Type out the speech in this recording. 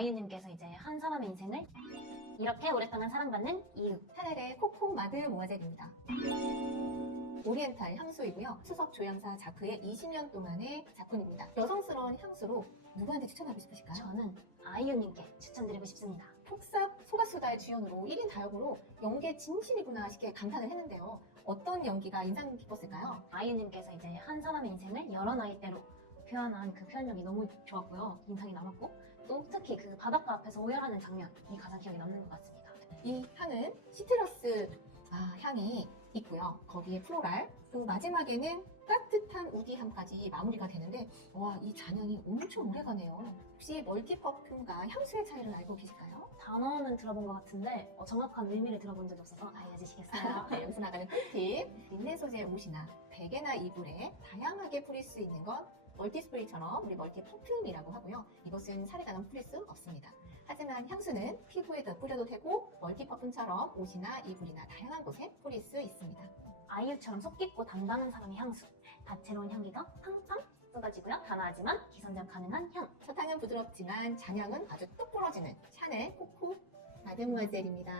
아이유님께서 이제 한 사람의 인생을 이렇게 오랫동안 사랑받는 이유. 샤넬의 코코 마드 모아젤입니다. 오리엔탈 향수이고요. 수석 조향사 자크의 20년 동안의 작품입니다. 여성스러운 향수로 누구한테 추천하고 싶으실까요? 저는 아이유님께 추천드리고 싶습니다. 폭삭 소가수다의 주연으로 1인 다역으로 연기에 진심이구나 싶게 감탄을 했는데요. 어떤 연기가 인상 깊었을까요? 아이유님께서 이제 한 사람의 인생을 여러 나이대로 표현한 그 표현력이 너무 좋았고요. 인상이 남았고 또 특히 그 바닷가 앞에서 오열하는 장면이 가장 기억에 남는 것 같습니다. 이 향은 시트러스 아, 향이 있고요. 거기에 플로랄, 그리고 마지막에는 따뜻한 우디함까지 마무리가 되는데 와, 이 잔향이 엄청 오래가네요. 혹시 멀티 퍼퓸과 향수의 차이를 알고 계실까요? 단어는 들어본 것 같은데 어, 정확한 의미를 들어본 적이 없어서 알려주시겠어요? 네, 여기서 나가는 꿀팁. 린넨 소재 옷이나 베개나 이불에 다양하게 뿌릴 수 있는 건 멀티 스프레이처럼 우리 멀티 퍼퓸이라고 하고요. 이것은 사례가는 뿌릴 수 없습니다. 하지만 향수는 피부에도 뿌려도 되고 멀티 퍼퓸처럼 옷이나 이불이나 다양한 곳에 뿌릴 수 있습니다. 아이유처럼 속 깊고 당당한 사람의 향수. 다채로운 향기가 팡팡 쏟아지고요. 단아하지만 기선제압 가능한 향. 첫향은 부드럽지만 잔향은 아주 뚝 부러지는 샤넬 코코 마드모아젤입니다.